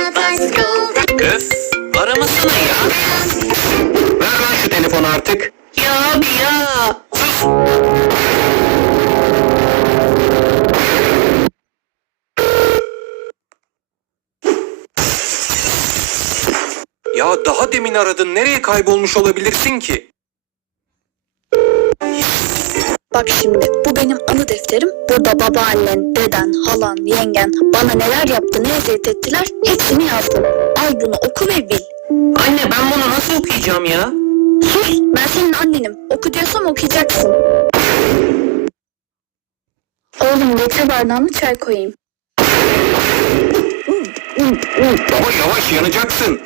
Öf aramasana ya. Ver lan şu telefonu artık. Ya abi ya. Sus. Ya daha demin aradın. Nereye kaybolmuş olabilirsin ki? Bak şimdi bu benim anı defterim. Burada babaannen, deden, halan, yengen bana neler yaptı, ne eziyet ettiler hepsini yazdım. Al bunu oku ve bil. Anne ben bunu nasıl okuyacağım ya? Sus ben senin annenim. Oku diyorsam okuyacaksın. Oğlum getir bardağını çay koyayım. Baba yavaş yanacaksın.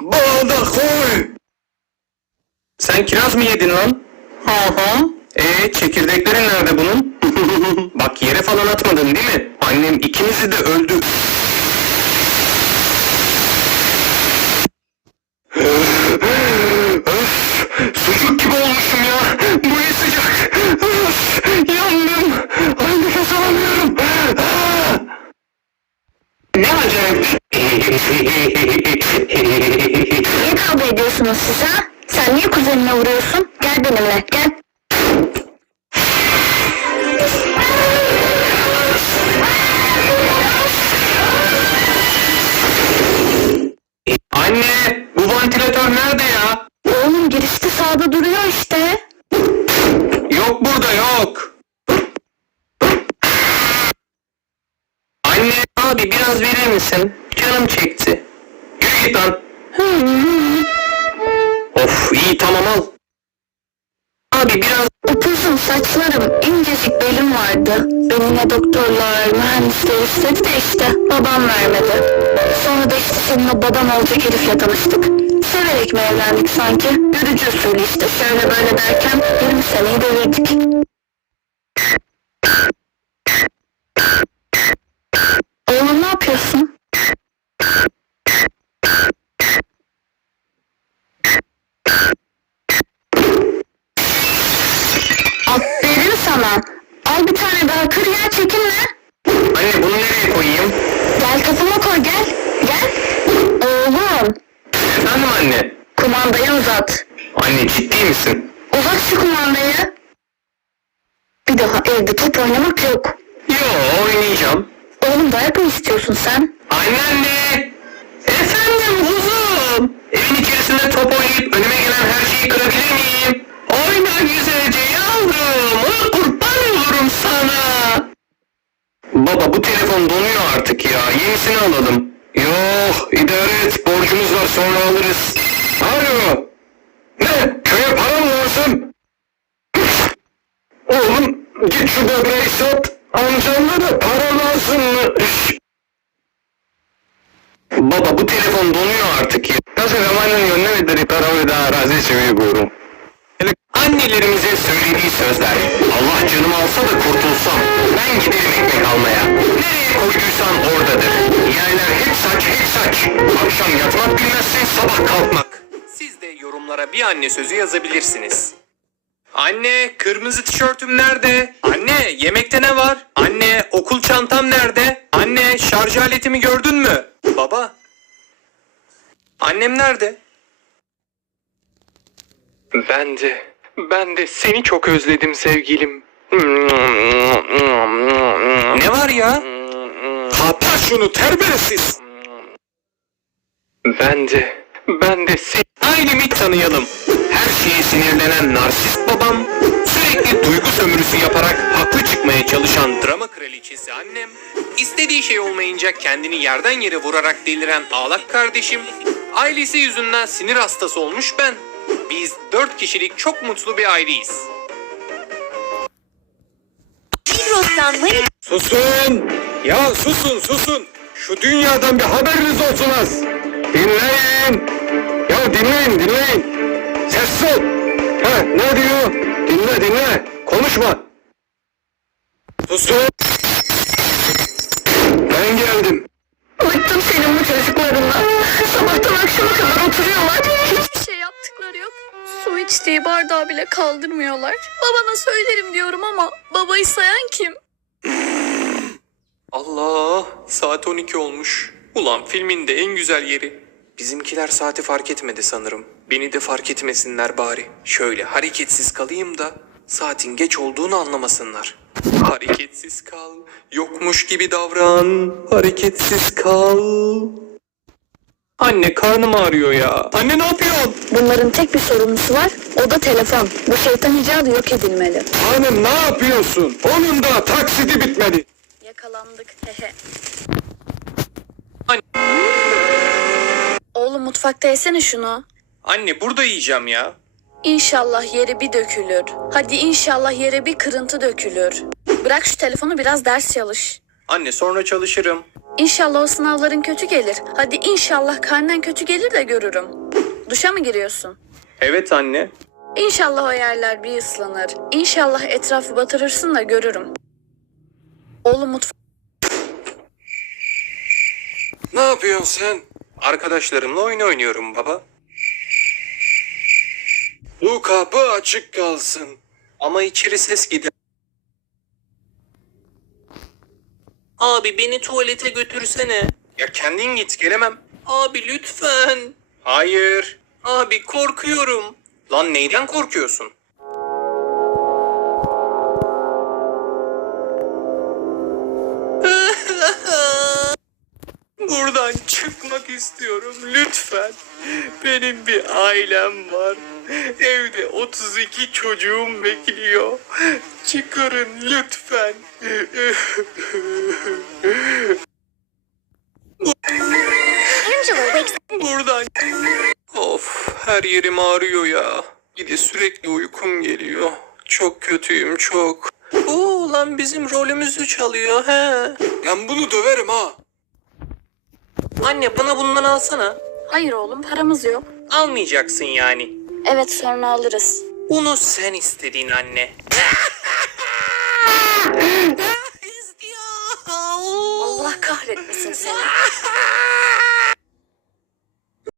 Balda koy. Sen kiraz mı yedin lan? Hı hı. Ee çekirdeklerin nerede bunun? Bak yere falan atmadın değil mi? Annem ikimizi de öldü. Sağda duruyor işte. Yok burada yok. Anne Abi biraz verir misin? Canım çekti. yürü git lan. of iyi tamam al. Abi biraz Upuzun saçlarım, incecik belim vardı. Beni ne doktorlar, mühendisler istedi de işte babam vermedi. Sonra da işte senin o baban olacak herifle tanıştık. Severek mi evlendik sanki? Görücü usulü işte şöyle böyle derken 20 seneyi devirdik. Oğlum ne yapıyorsun? Aferin sana. Al bir tane daha kır ya çekinme. Anne bunu nereye koyayım? Gel kafama koy gel. Gel. Oğlum Efendim anne. Uzat. Anne ciddi misin? Uzat şu kumandayı. Bir daha evde top oynamak yok. Yo oynayacağım. Oğlum dayak mı istiyorsun sen? Anneanne. Efendim kuzum. Evin içerisinde top oynayıp önüme gelen her şeyi kırabilir miyim? Oyna güzelce yavrum. Ona kurban olurum sana. Baba bu telefon donuyor artık ya. Yenisini alalım. Yok idare et. Borcumuz var sonra alırız. Alo. Ne? Köye para mı lazım? Oğlum böbreği sat. Amcamla da para lazımmış. Baba bu telefon donuyor artık ya. Nasıl zamanın yönüne bir para da arazi seviyorum. Annelerimize söylediği sözler. Allah canımı alsa da kurtulsam. Ben giderim ekmek almaya. Nereye koyduysan oradadır. Yerler hep saç hep saç. Akşam yatmak bilmezsin sabah kalkmak. Siz de yorumlara bir anne sözü yazabilirsiniz. Anne kırmızı tişörtüm nerede? Anne yemekte ne var? Anne okul çantam nerede? Anne şarj aletimi gördün mü? Baba. Annem nerede? Ben de, ben de seni çok özledim sevgilim. Ne var ya? Kapa şunu terbiyesiz. Ben de, ben de seni... Ailemi tanıyalım. Her şeye sinirlenen narsist babam, sürekli duygu sömürüsü yaparak haklı çıkmaya çalışan drama kraliçesi annem, istediği şey olmayınca kendini yerden yere vurarak deliren ağlak kardeşim, ailesi yüzünden sinir hastası olmuş ben. Biz dört kişilik çok mutlu bir aileyiz. Susun! Ya susun susun! Şu dünyadan bir haberiniz olsun az! Dinleyin! Ya dinleyin dinleyin! Ha ne diyor? Dinle dinle! Konuşma! Susun! Ben geldim. Bıktım senin bu çocuklarından. Sabahtan akşama kadar oturuyorlar. Hiçbir şey yaptıkları yok. Su içtiği bardağı bile kaldırmıyorlar. Babana söylerim diyorum ama babayı sayan kim? Allah saat 12 olmuş. Ulan filmin de en güzel yeri. Bizimkiler saati fark etmedi sanırım. Beni de fark etmesinler bari. Şöyle hareketsiz kalayım da saatin geç olduğunu anlamasınlar. Hareketsiz kal, yokmuş gibi davran. Hareketsiz kal. Anne karnım ağrıyor ya. Anne ne yapıyorsun? Bunların tek bir sorumlusu var, o da telefon. Bu şeytan icadı yok edilmeli. Hanım ne yapıyorsun? Onun da taksidi bitmedi. Yakalandık, hehe. Anne. Oğlum mutfakta yesene şunu. Anne burada yiyeceğim ya. İnşallah yere bir dökülür. Hadi inşallah yere bir kırıntı dökülür. Bırak şu telefonu biraz ders çalış. Anne sonra çalışırım. İnşallah o sınavların kötü gelir. Hadi inşallah karnen kötü gelir de görürüm. Duşa mı giriyorsun? Evet anne. İnşallah o yerler bir ıslanır. İnşallah etrafı batırırsın da görürüm. Oğlum mutfak... Ne yapıyorsun sen? Arkadaşlarımla oyun oynuyorum baba. Bu kapı açık kalsın. Ama içeri ses gider. Abi beni tuvalete götürsene. Ya kendin git gelemem. Abi lütfen. Hayır. Abi korkuyorum. Lan neyden korkuyorsun? Buradan çıkmak istiyorum lütfen. Benim bir ailem var. Evde 32 çocuğum bekliyor. Çıkarın lütfen. Buradan. Of her yerim ağrıyor ya. Bir de sürekli uykum geliyor. Çok kötüyüm çok. Oo lan bizim rolümüzü çalıyor he. Ben bunu döverim ha. Anne bana bundan alsana. Hayır oğlum paramız yok. Almayacaksın yani. Evet sonra alırız. Bunu sen istedin anne. Allah kahretmesin seni.